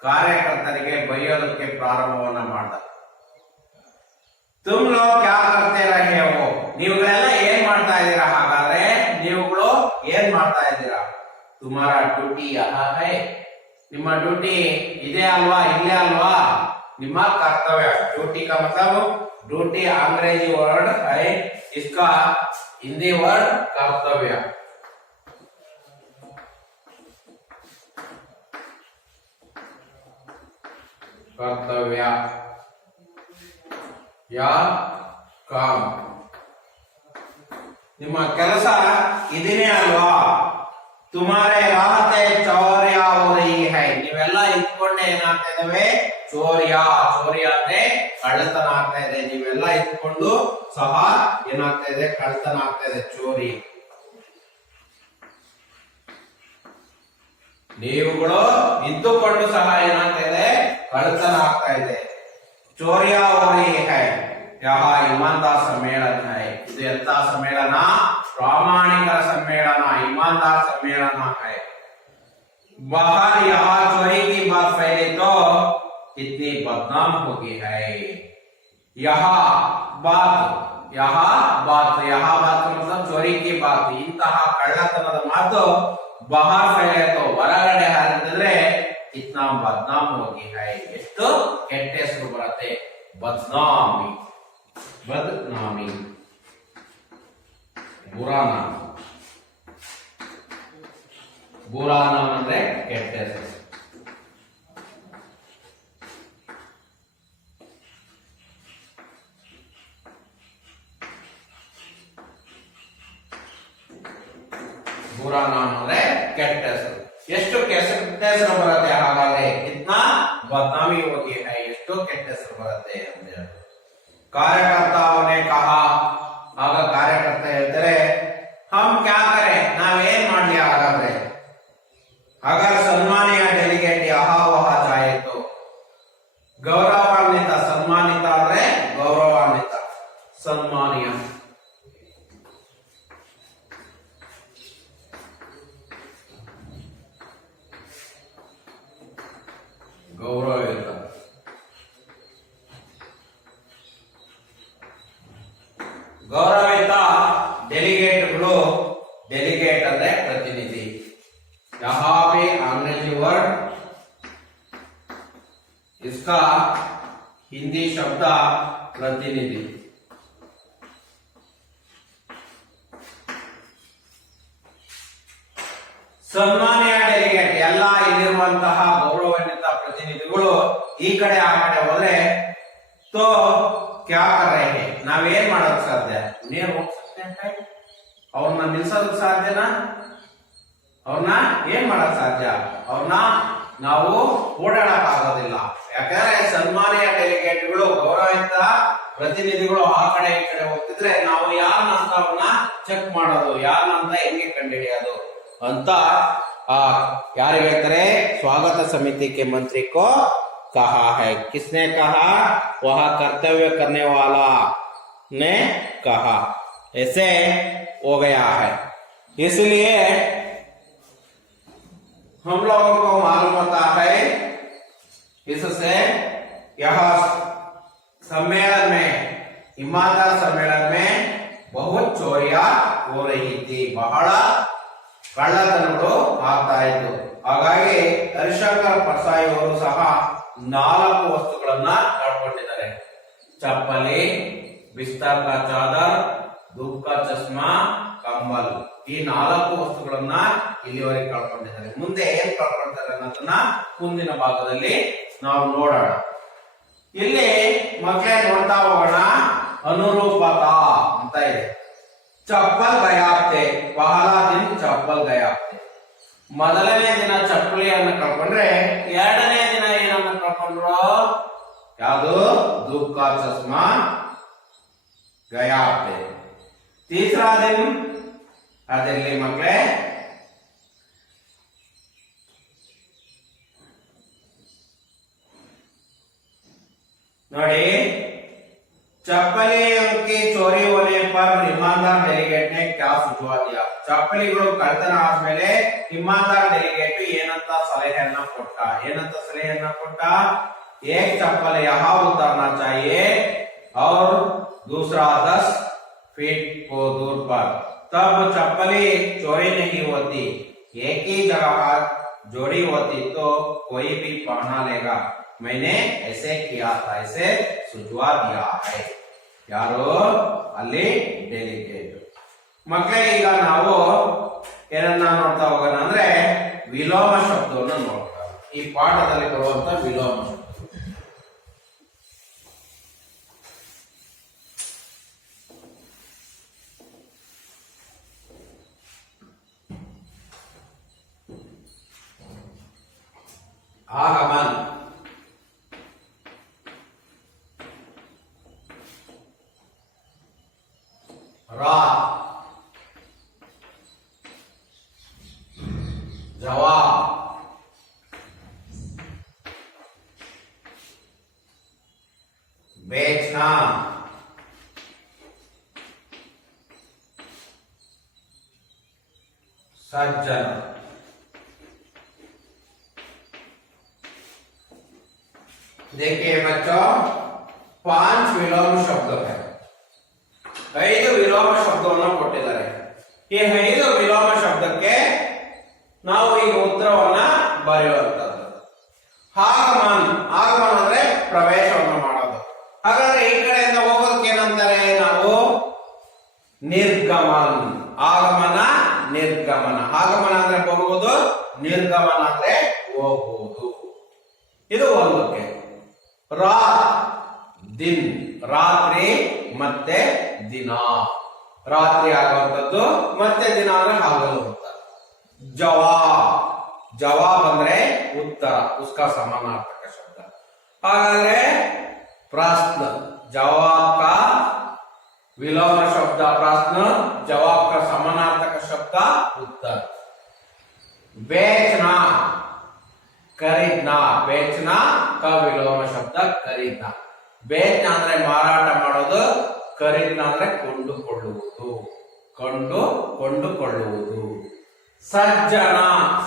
ಕಾರ್ಯಕರ್ತರಿಗೆ ಬೈಯೋದಕ್ಕೆ ಪ್ರಾರಂಭವನ್ನ ಮಾಡ್ದ. ತುಮ್ ಲೋಗ್ ಕ್ಯಾ ಕರ್ತೆ ರಹೆ ಹೋ, ನೀವುಗಳೆಲ್ಲ ಏನ್ ಮಾಡ್ತಾ ಇದ್ದೀರಾ? ಹಾಗಾದ್ರೆ ನೀವುಗಳು ಏನ್ ಮಾಡ್ತಾ ಇದ್ದೀರಾ? ತುಮಾರ ಡ್ಯೂಟಿ ಯಹಾ ಹೈ, ನಿಮ್ಮ ಡ್ಯೂಟಿ ಇದೆ ಅಲ್ವಾ, ಇಲ್ಲೇ ಅಲ್ವಾ? ನಿಮ್ಮ ಕರ್ತವ್ಯ. ಡ್ಯೂಟಿ का मतलब ड्यूटी अंग्रेजी वर्ड है, इसका हिंदी वर्ड कर्तव्य. कर्तव्य या काम, ನಿಮ್ಮ ಕೆಲಸ ಇದನ್ನೇ ಅಲ್ವಾ? ತುಮಾರೆ ರಾಹತೆ ಚೌರ್ಯ ಹೋ ರಹಿ ಹೈ, ನೀವೆಲ್ಲ ಇಟ್ಕೊಂಡೆ ಏನಾಗ್ತಾ ಇದಾವೆ? ಚೋರ್ಯ. ಚೋರ್ಯ ಅಂದ್ರೆ ಕಳ್ಳತನ ಆಗ್ತಾ ಇದೆ. ನೀವೆಲ್ಲ ಇಟ್ಕೊಂಡು ಸಹ ಏನಾಗ್ತಾ ಇದೆ? ಕಳ್ಳತನ ಆಗ್ತಾ ಇದೆ, ಚೋರಿ. ನೀವುಗಳು ಇದ್ದುಕೊಂಡು ಸಹ ಏನಾಗ್ತಾ ಇದೆ? ಕಳ್ಳತನ ಆಗ್ತಾ ಇದೆ. ಚೋರ್ಯ ಹೋ ರಹಿ ಹೈ, ಯಹ ಇಮಾನ್ದಾರ್ ಸಮ್ಮೇಳನ ಹೈ, ಇದು ಎಂತ ಸಮ್ಮೇಳನ? ಪ್ರಾಮಾಣಿಕರ ಸಮ್ಮೇಳನ, ಇಮಾನ್ದಾರ್ ಸಮ್ಮೇಳನ ಹೈ. बाहर यहाँ चोरी की बात फैली तो कितनी बदनाम होगी है. यहाँ बात मतलब चोरी की बात, इंತಹ ಕಳ್ಳತನದ ಮಾತು बाहर फैले तो ಹೊರಗಡೆ ಹರಡಿದ್ರೆ कितना बदनाम होगी है, ಎಷ್ಟು ಕೆಟ್ಟ ಹೆಸರು ಬರುತ್ತೆ. बदनामी, बदनामी, बुरा नाम. बुरा नाम ಅಂದ್ರೆ ಕೆಟ್ಟ ಹೆಸರು. बुरा नाम ಅಂದ್ರೆ ಕೆಟ್ಟ ಹೆಸರು. ಎಷ್ಟು ಕೆಟ್ಟ ಹೆಸರು ಬರುತ್ತೆ ಹಾಗಾದ್ರೆ? ಕಿತ್ನಾ ಬದನಾಮಿ ಹೋಗಿ ಹೈ, ಎಷ್ಟು ಕೆಟ್ಟ ಹೆಸರು ಬರುತ್ತೆ ಅಂತ ಹೇಳಿ. ಕಾರ್ಯಕರ್ತಾವನೇ ಕಹಾ, ಆಗ ಕಾರ್ಯಕರ್ತ ಹೇಳ್ತಾರೆ, ಹಮ್ ಕ್ಯಾ ಕರೆ, ನಾವೇನ್ ಮಾಡ್ಲಿ ಹಾಗಾದ್ರೆ? अगर सम्मानीय डेलीगेट यहाँ वहाँ जाए तो, गौरवान्वित, सम्मानित ಅಂದ್ರೆ ಗೌರವಾನ್ವಿತ, ಸನ್ಮಾನೀಯ. ಗೌರವಯುತ. ಗೌರವಿತ ಡೆಲಿಗೇಟ್ಗಳು, ಡೆಲಿಗೇಟ್ ಅಂದ್ರೆ ಪ್ರತಿನಿಧಿ. यहाँ पे अंग्रेजी वर्ड, इसका हिंदी शब्द प्रतिनिधि. ಸನ್ಮಾನ್ಯ ಡೆಲಿಗೇಟ್, ಎಲ್ಲ ಇಲ್ಲಿರುವಂತಹ ಗೌರವಾನ್ವಿತ ಪ್ರತಿನಿಧಿಗಳು ಈ ಕಡೆ ಆ ಕಡೆ ಹೋದ್ರೆ तो क्या कर रहे हैं, ನಾವೇನ್ ಮಾಡೋಕ್ ಸಾಧ್ಯ? ನೇರ ಹೋಗ್ಸಕ್ತೆ, ಅವ್ರನ್ನ ನಿಲ್ಸೋದಕ್ ಸಾಧ್ಯನಾ? ಅವ್ರನ್ನ ಏನ್ ಮಾಡಕ್ ಸಾಧ್ಯ? ಅವ್ರನ್ನ ನಾವು ಓಡಾಡಕ್ ಆಗೋದಿಲ್ಲ. ಯಾಕಂದ್ರೆ ಸನ್ಮಾನ್ಯ ಡೆಲಿಗೇಟ್ಗಳು, ಗೌರವಿತ ಪ್ರತಿನಿಧಿಗಳು ಆ ಕಡೆ ಈ ಕಡೆ ಹೋಗ್ತಿದ್ರೆ ನಾವು ಯಾರನ್ನ ಅಂತ ಅವ್ರನ್ನ ಚೆಕ್ ಮಾಡೋದು, ಯಾರನ್ನ ಹೆಂಗೆ ಕಂಡುಹಿಡಿಯೋದು ಅಂತ ಯಾರು ಹೇಳ್ತಾರೆ? ಸ್ವಾಗತ ಸಮಿತಿ के मंत्री को कहा है. किसने कहा? वह कर्तव्य करने वाला ने कहा. ऐसे हो गया है. इसलिए हम लोगों को मालूम होता है, इससे यह सम्मेलन में, ईमानदार सम्मेलन में बहुत चोरियां हो रही थी, ಬಹಳ ಕಳ್ಳತನಗಳು ಆಗ್ತಾ ಇತ್ತು. ಹಾಗಾಗಿ ಹರಿಶಂಕರ್ ಪರ್ಸಾಯಿ ಅವರು ಸಹ 4 ವಸ್ತುಗಳನ್ನ ಕಳ್ಕೊಂಡಿದ್ದಾರೆ. ಚಪ್ಪಲಿ, ಬಿಸ್ತರ ಕಾ ಚಾದರ್, ಧೂಪ್ ಕಾ ಚಸ್ಮಾ, ಕಂಬಲ್. ಈ 4 ವಸ್ತುಗಳನ್ನ ಇಲ್ಲಿವರೆಗೆ ಕಳ್ಕೊಂಡಿದ್ದಾರೆ. ಮುಂದೆ ಏನ್ ಕಳ್ಕೊಳ್ತಾರೆ ಅನ್ನೋದನ್ನ ಮುಂದಿನ ಭಾಗದಲ್ಲಿ ನಾವು ನೋಡೋಣ. ಇಲ್ಲಿ ಮಕ್ಕಳೇ ನೋಡ್ತಾ ಹೋಗೋಣ. ಅನುರೂಪತಾ ಅಂತ ಇದೆ. ಚಪ್ಪಲ್ ಗಯಾಪ್ತೆ, ಪಹಲಾ ದಿನ ಚಪ್ಪಲ್ ಗಯಾಪ್ತೆ. ಮೊದಲನೇ ದಿನ ಚಪ್ಪಲಿಯನ್ನು ಕಳ್ಕೊಂಡ್ರೆ ಎರಡನೇ ದಿನ ಏನನ್ನ ಕಳ್ಕೊಂಡ್ರು? ಯಾವುದು? ಧೂಪ್ ಕಾ ಚಸ್ಮಾ ಗಯಾಪ್ತೆ. ತೀಸರಾ ದಿನ ಅದರಲ್ಲಿ ಮಕ್ಕಳೇ ನೋಡಿ, ಚಪ್ಪಲಿयों की चोरी होने पर ईमानदार डेलीगेट ने क्या सुझाव दिया? ಚಪ್ಪಲಿಗಳು ಕಳ್ತನ ಆದ್ಮೇಲೆ ಇಮಾನ್ದಾರ್ ಡೆಲಿಗೇಟ್ ಏನಂತ ಸಲಹೆಯನ್ನ ಕೊಟ್ಟ? एक चप्पल यहाँ उतारना चाहिए और दूसरा 10 फीट को दूर पर, तब चप्पली चोरी नहीं होती. एक ही जगह जोड़ी होती तो कोई भी पहना लेगा. मैंने ऐसे किया था, ऐसे सुझाव दिया है. ಯಾರು? ಅಲ್ಲಿ ಡೆಲಿಗೇಟ್. ಮಕ್ಕಳೇ, ಈಗ ನಾವು ಏನನ್ನ ನೋಡ್ತಾ ಹೋಗೋಣ ಅಂದ್ರೆ ವಿಲೋಮ ಶಬ್ದವನ್ನು ನೋಡ್ತಾ. ಈ ಪಾಠದಲ್ಲಿ ಬರುವಂತ ವಿಲೋಮ ಶಬ್ದ. ಆಗಮನ್, रात, जवाब, बेचना, सज्जन. देखिए बच्चों, 5 विलोम शब्द है. 5 ವಿಲೋಮ ಶಬ್ದವನ್ನು ಕೊಟ್ಟಿದ್ದಾರೆ. ಈ 5 ವಿಲೋಮ ಶಬ್ದಕ್ಕೆ ನಾವು ಈಗ ಉತ್ತರವನ್ನ ಬರೆಯುವಂತದ್ದು. ಆಗಮನ್, ಆಗಮನ್ ಅಂದ್ರೆ ಪ್ರವೇಶವನ್ನು ಮಾಡೋದು. ಹಾಗಾದ್ರೆ ಈ ಕಡೆಯಿಂದ ಹೋಗೋದಕ್ಕೆ ಏನಂತಾರೆ ನಾವು? ನಿರ್ಗಮನ್. ಆಗಮನ, ನಿರ್ಗಮನ. ಆಗಮನ ಅಂದ್ರೆ ಬರುವುದು, ನಿರ್ಗಮನ ಅಂದ್ರೆ ಹೋಗುವುದು. ಇದು ಒಂದಕ್ಕೆ. ರಾತ್, ದಿನ್, ರಾತ್ರಿ ಮತ್ತೆ ದಿನ. ರಾತ್ರಿ ಆಗುವಂತದ್ದು ಮತ್ತೆ ದಿನ ಅಂದ್ರೆ ಹಗಲು ಅಂತ. ಜವಾಬ್, ಜವಾಬ್ ಅಂದ್ರೆ ಉತ್ತರ, ಉಸ್ಕಾ ಸಮಾನಾರ್ಥಕ ಶಬ್ದ. ಹಾಗಾದ್ರೆ ಪ್ರಶ್ನ, ಜವಾಬ್ ಕಾ ವಿಲೋಮ ಶಬ್ದ ಪ್ರಶ್ನ, ಜವಾಬ್ ಕಾ ಸಮಾನಾರ್ಥಕ ಶಬ್ದ ಉತ್ತರ. बेचना, ಖರೀದ್ನಾ. बेचना का ವಿಲೋಮ ಶಬ್ದ ಖರೀದ್ನಾ. ಬೇಚ್ನ ಅಂದ್ರೆ ಮಾರಾಟ ಮಾಡೋದು, ಖರೀದ್ನಾ ಅಂದ್ರೆ ಕೊಂಡುಕೊಳ್ಳುವುದು. ಸಜ್ಜನ,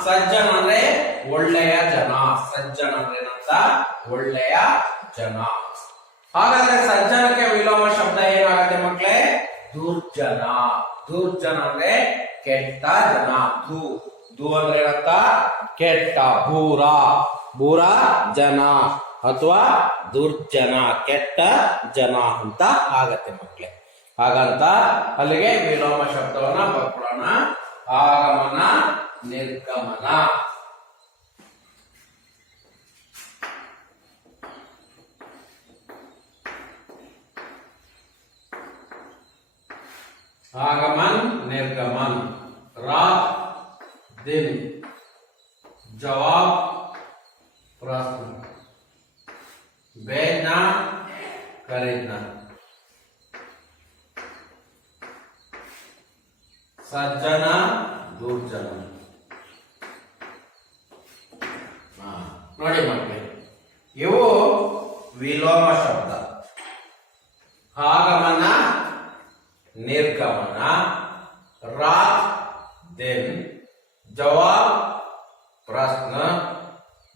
ಸಜ್ಜನ ಅಂದ್ರೆ ಒಳ್ಳೆಯ ಜನ. ಸಜ್ಜನ ಅಂದ್ರೆ ಏನಂತ? ಒಳ್ಳೆಯ ಜನ. ಹಾಗಾದ್ರೆ ಸಜ್ಜನಕ್ಕೆ ವಿಲೋಮ ಶಬ್ದ ಏನಾಗುತ್ತೆ ಮಕ್ಕಳೇ? ದುರ್ಜನ. ದುರ್ಜನ ಅಂದ್ರೆ ಕೆಟ್ಟ ಜನ. ದು ಅಂದ್ರೆ ಏನಂತ? ಕೆಟ್ಟ. ಬೂರ ಜನ ಅಥವಾ ದುರ್ಜನ, ಕೆಟ್ಟ ಜನ ಅಂತ ಆಗತ್ತೆ ಮಕ್ಕಳೇ. ಹಾಗಂತ ಅಲ್ಲಿಗೆ ವಿಲೋಮ ಶಬ್ದವನ್ನ ಬರ್ಕೊಳ್ಳೋಣ. ಆಗಮನ, ನಿರ್ಗಮನ. ಆಗಮन, निर्गमन. रात, दिन. जवाब, प्रश्न. बेचना, खरीदना. सज्जन, दुर्जन. ನೋಡಿ ಮಕ್ಕಳೇ, ಇವು ವಿಲೋಮ ಶಬ್ದ. ಆಗಮನ, ನಿರ್ಗಮನ, रात, दिन, जवाब, प्रश्न,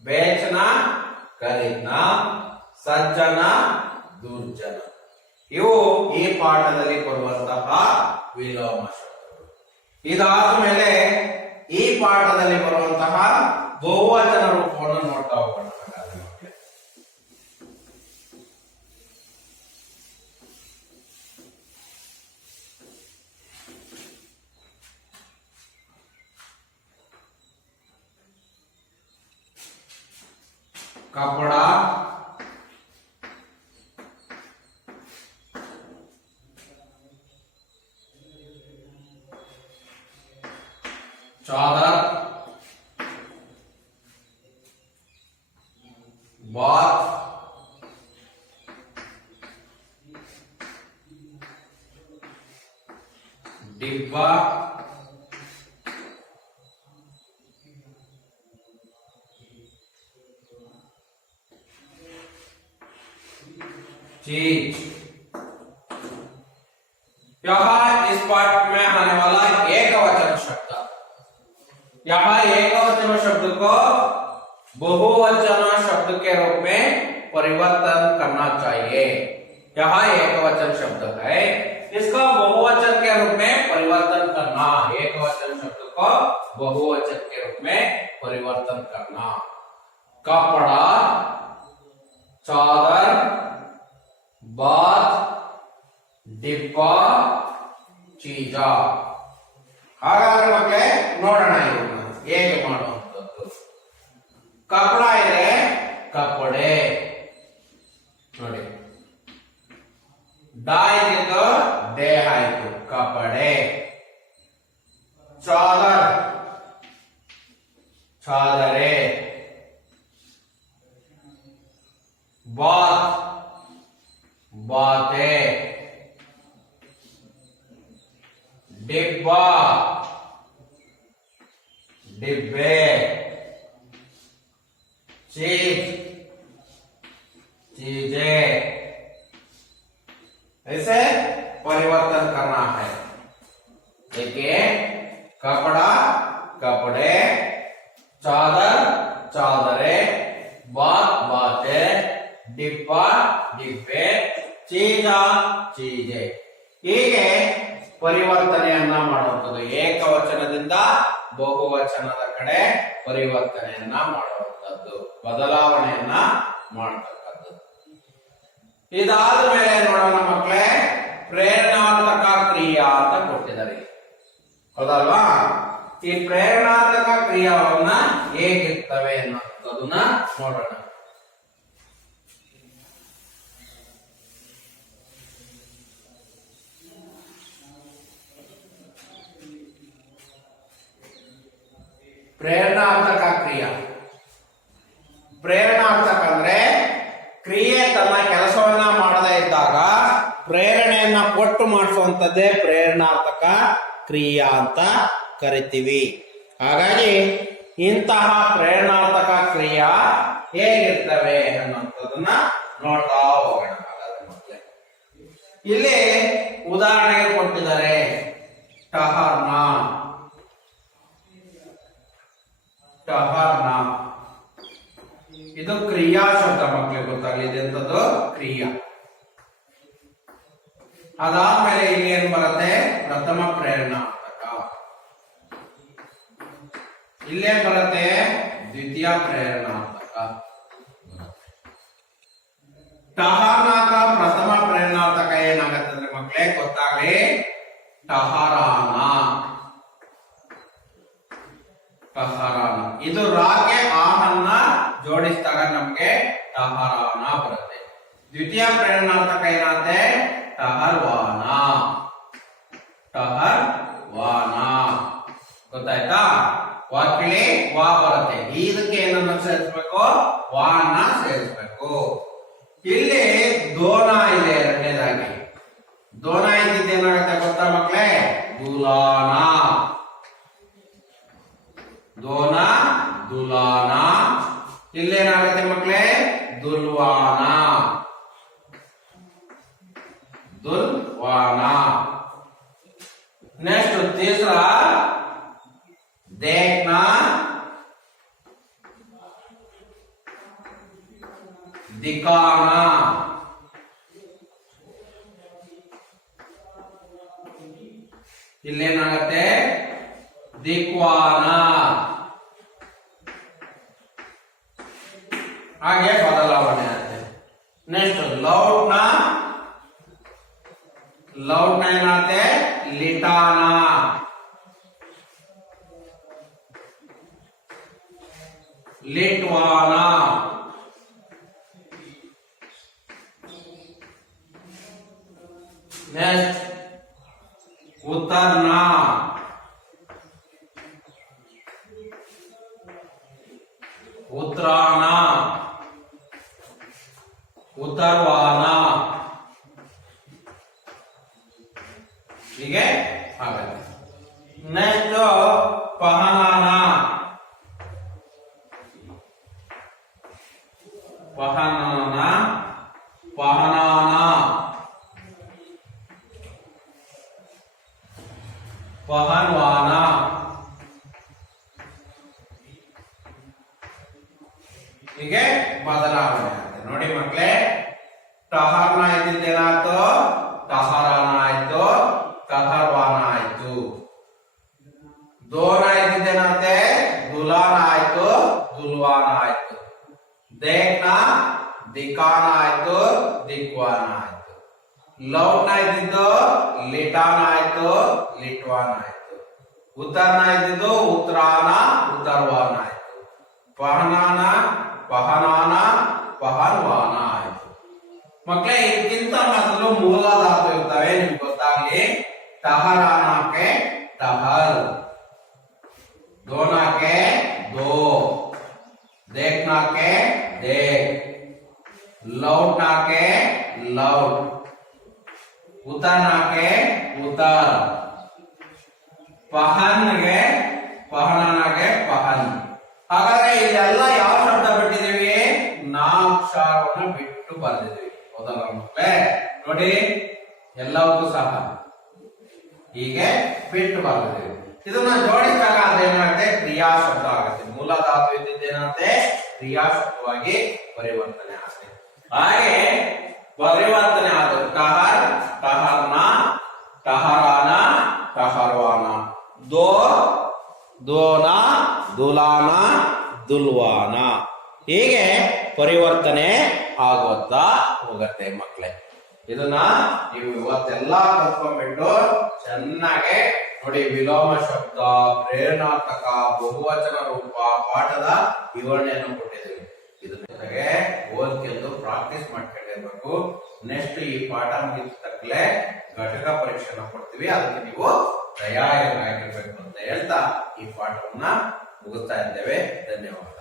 बेचना, खरीदना, सज्जन, दुर्जन. ಇವು ಈ ಪಾಠದಲ್ಲಿ ಬರುವಂತಹ ವಿಲೋಮ ಶಬ್ದಗಳು. ಇದಾದ ಮೇಲೆ ಈ ಪಾಠದಲ್ಲಿ ಬರುವಂತಹ ಬಹುವಚನ ರೂಪವನ್ನು ನೋಡ್ತಾ ಹೋಗೋಣ. कपड़ा, चादर, बात, डिब्बा, चीज। यहाँ इस पाठ में आने वाला एक वचन शब्द, यहाँ एक वचन शब्द को बहुवचन शब्द के रूप में परिवर्तन करना चाहिए। यहाँ एक वचन शब्द है, इसका बहुवचन के रूप में परिवर्तन करना। एक वचन शब्द को बहुवचन के रूप में परिवर्तन करना। कपड़ा, चादर, बात, डिब्बा, चीज। ಹಾಗಾದ್ರೆ ಮಕ್ಕಳೇ ನೋಡೋಣ ಇವನ್ನ ಹೇಗೆ ಮಾಡುವಂತದ್ದು. ಕಪಡ ಇದೆ, ಕಪಡೆ ನೋಡಿ. ಡಾ ಇದ್ದು ದೇಹ ಆಯ್ತು, ಕಪಡೆ. ಚಾದರ್, ಚಾದರೆ. ಬಾತ್, बातें। डिब्बा, डिब्बे। चीज, चीजें। ऐसे परिवर्तन करना है। देखिए, कपड़ा, कपड़े, चादर, चादरे, बात, बातें, डिब्बा, डिब्बे, ಚೀಜ, ಚೀಜೆ. ಹೀಗೆ ಪರಿವರ್ತನೆಯನ್ನ ಮಾಡುವಂಥದ್ದು. ಏಕವಚನದಿಂದ ಬಹುವಚನದ ಕಡೆ ಪರಿವರ್ತನೆಯನ್ನ ಮಾಡುವಂಥದ್ದು, ಬದಲಾವಣೆಯನ್ನ ಮಾಡತಕ್ಕದ್ದು. ಇದಾದ ಮೇಲೆ ನೋಡೋಣ ಮಕ್ಕಳೇ, ಪ್ರೇರಣಾತ್ಮಕ ಕ್ರಿಯಾ ಅಂತ ಕೊಟ್ಟಿದ್ದಾರೆ, ಹೌದಲ್ವಾ? ಈ ಪ್ರೇರಣಾತ್ಮಕ ಕ್ರಿಯಾವನ್ನ ಹೇಗಿರ್ತವೆ ಅನ್ನೋದನ್ನ ನೋಡೋಣ. ಪ್ರೇರಣಾತ್ಮಕ ಕ್ರಿಯಾ. ಪ್ರೇರಣಾತ್ಮಕ ಅಂದ್ರೆ ಕ್ರಿಯೆ ತನ್ನ ಕೆಲಸವನ್ನ ಮಾಡದೇ ಇದ್ದಾಗ ಪ್ರೇರಣೆಯನ್ನ ಕೊಟ್ಟು ಮಾಡಿಸುವಂತದ್ದೇ ಪ್ರೇರಣಾತ್ಮಕ ಕ್ರಿಯಾ ಅಂತ ಕರಿತೀವಿ. ಹಾಗಾಗಿ ಇಂತಹ ಪ್ರೇರಣಾತ್ಮಕ ಕ್ರಿಯಾ ಹೇಗಿರ್ತವೆ ಅನ್ನುವಂಥದ್ದನ್ನ ನೋಡ್ತಾ ಹೋಗೋಣ. ಇಲ್ಲಿ ಉದಾಹರಣೆಗೆ ಕೊಟ್ಟಿದ್ದಾರೆ, ಟಹರ್ನಾ, ಟಹರ್ನಾ. ಇದು ಕ್ರಿಯಾ ಶಬ್ದ ಮಕ್ಕಳಿಗೆ ಗೊತ್ತಾಗಲಿದೆ ಅಂತದ್ದು ಕ್ರಿಯಾ. ಅದಾದ್ಮೇಲೆ ಇಲ್ಲಿ ಏನ್ ಬರುತ್ತೆ, ಪ್ರಥಮ ಪ್ರೇರಣಾತ್ಮಕ. ಇಲ್ಲೇ ಬರುತ್ತೆ ದ್ವಿತೀಯ ಪ್ರೇರಣಾತ್ಮಕ. ಟಹರ್ನಾಕ ಪ್ರಥಮ ಪ್ರೇರಣಾತ್ಮಕ ಏನಾಗತ್ತೆ ಅಂದ್ರೆ ಮಕ್ಕಳೇ ಗೊತ್ತಾಗ್ಲಿ, ಟಹರಾನ, ಟಹರಾನ. ಇದು ರಾಗೆ ಆನನ್ನ ಜೋಡಿಸಿದಾಗ ನಮ್ಗೆ ಟಹರಾನ ಬರುತ್ತೆ. ದ್ವಿತೀಯ ಪ್ರೇರಣಾತ್ಮಕ ಏನಾಗುತ್ತೆ, ಟಹರ್ವಾನ, ಟಹರ್ವಾನ. ಗೊತ್ತಾಯ್ತಾ? ವಾಕ್ಯಲಿ ವಾ ಬರುತ್ತೆ, ಇದಕ್ಕೆ ಏನನ್ನ ಸೇರಿಸ್ಬೇಕು, ವಾನ ಸೇರಿಸ್ಬೇಕು. ಇಲ್ಲಿ ದೋನ ಇದೆ ಎರಡನೇದಾಗಿ. ದೋನ ಇದ್ದಿದ್ದು ಏನಾಗುತ್ತೆ ಗೊತ್ತಾ ಮಕ್ಕಳೇ, ದುಲಾನ. ದೋನ, ದುಲಾನ. ಇಲ್ಲೇನಾಗುತ್ತೆ ಮಕ್ಕಳೇ, ದುಲ್ವಾನ, ದುಲ್ವಾನ. नेक्स्ट तीसरा देखना, दिखाना. ಇಲ್ಲೇನಾಗತ್ತೆ ದಿಕ್ವಾನ ಹಾಗೆ ಬದಲಾವಣೆ ಆಗುತ್ತೆ. ನೆಕ್ಸ್ಟ್ ಲೌಡ್ನ ಏನಾಗುತ್ತೆ ಲಿಟಾನ ಲಿಟ್ವಾನ ನೆಕ್ಸ್ಟ್ ಉತ್ತರ್ನ ಉತ್ತರಾನ ಉತ್ತರ್ವಾನ ಹೀಗೆ ಆಗುತ್ತೆ. ನೆಕ್ಸ್ಟ್ ಪಹನಾನ ಪಹನಾನ ಪಹನಾನ ಪಹನ್ವಾನ ಹೀಗೆ ಬದಲಾವಣೆ ಆಗುತ್ತೆ. ನೋಡಿ ಮಕ್ಕಳೇ, ಟಹರ್ನ ಇದ್ದಿದ್ದೇನಾಯ್ತು ಟಹರಾನ ಆಯ್ತು, ಕಹರ್ವಾನ ಆಯ್ತು. ದೋನ ಇದ್ದಿದ್ದೇನಂತೆ ದುಲಾನ ಆಯ್ತು, ದುಲ್ವಾನ ಆಯ್ತು. ದೇಖ್ನ ದಿಕ್ಕಾನ ಆಯ್ತು, ದಿಕ್ವಾನ ಆಯ್ತು. ಲೌಡ್ನ ಇದ್ದಿದ್ದು ಲಿಟಾನ ಆಯ್ತು, ಲಿಟ್ವಾನ ಆಯ್ತು. ಉತ್ತರ್ನ ಇದ್ದಿದ್ದು ಉತ್ತರಾನ, ಉತ್ತರ್ವಾನ ಆಯ್ತು. ಪಹನಾನ ಪಹನಾನ ಪಹನ್ವಾನ ಆಯ್ತು. ಮಕ್ಕಳೇ, ಇದಕ್ಕಿಂತ ಮೊದಲು ಮೂಲ ಧಾತು ಇರ್ತವೆ, ನಿಮ್ಗೆ ಗೊತ್ತಾಗ್ಲಿ. ಟಹರಾನಕ್ಕೆ ಟಹರ್, ದೋನಾಕ್ಕೆ ದೋ, ದೇಖ್ನಾಕ್ಕೆ ದೇಖ್, ಲೌಡ್ನಾಕ್ಕೆ ಲೌಡ್, ಉತ್ತರ್ನಾಕ್ಕೆ ಉತ್ತರ್, ಪಹನ್ಗೆ ಪಹನಾಗೆ ಪಹನ್. ಹಾಗಾದ್ರೆ ಇಲ್ಲೆಲ್ಲ ಯಾವ ಶಬ್ದ ಬಿಟ್ಟಿದ್ದೀವಿ? ನಾಕ್ಷರವನ್ನು ಬಿಟ್ಟು ಬರೆದಿದ್ದೀವಿ. ಹೌದಲ್ಲ ಮಕ್ಕಳೇ? ನೋಡಿ, ಎಲ್ಲವಕ್ಕೂ ಸಹ ಹೀಗೆ ಬಿಟ್ಟು ಬರೆದಿದ್ದೀವಿ. ಇದನ್ನ ಜೋಡಿಸಿದಾಗ ಅದೇನಾಗುತ್ತೆ ಕ್ರಿಯಾ ಶಬ್ದ ಆಗುತ್ತೆ. ಮೂಲ ಧಾತು ಇದ್ದಿದ್ದೇನಂತೆ ಕ್ರಿಯಾ ಶಬ್ದವಾಗಿ ಪರಿವರ್ತನೆ ಆಗುತ್ತೆ. ಹಾಗೆ ಪರಿವರ್ತನೆ ಆದ ಟಹರ್, ಟಹರ್ನ, ಟಹರಾನ, ಟಹರ್ವಾನ, ದೋ, ದೋನ, ದುಲಾನ, ದುಲ್ವಾನ, ಹೀಗೆ ಪರಿವರ್ತನೆ ಆಗುತ್ತಾ ಹೋಗತ್ತೆ ಮಕ್ಕಳೇ. ಇದನ್ನ ನೀವು ಇವತ್ತೆಲ್ಲ ಕಲ್ತ್ಕೊಂಡ್ಬಿಟ್ಟು ಚೆನ್ನಾಗಿ ನೋಡಿ. ವಿಲೋಮ ಶಬ್ದ, ಪ್ರೇರಣಾತ್ಮಕ, ಬಹುವಚನ ರೂಪ ಪಾಠದ ವಿವರಣೆಯನ್ನು ಕೊಟ್ಟಿದ್ದೀವಿ. ಇದನ್ನ ಜೊತೆಗೆ ಓದ್ಕೆಂದು ಪ್ರಾಕ್ಟೀಸ್ ಮಾಡ್ಕೊಂಡಿರ್ಬೇಕು. ನೆಕ್ಸ್ಟ್ ಈ ಪಾಠ ಮುಗಿದ ತಕ್ಕಲೆ ಘಟಕ ಪರೀಕ್ಷೆನ ಕೊಡ್ತೀವಿ, ಅದಕ್ಕೆ ನೀವು ತಯಾರಿಯಾಗಿರ್ಬೇಕು ಅಂತ ಹೇಳ್ತಾ ಈ ಪಾಠವನ್ನ ಮುಗಿಸ್ತಾ ಇದ್ದೇವೆ. ಧನ್ಯವಾದ.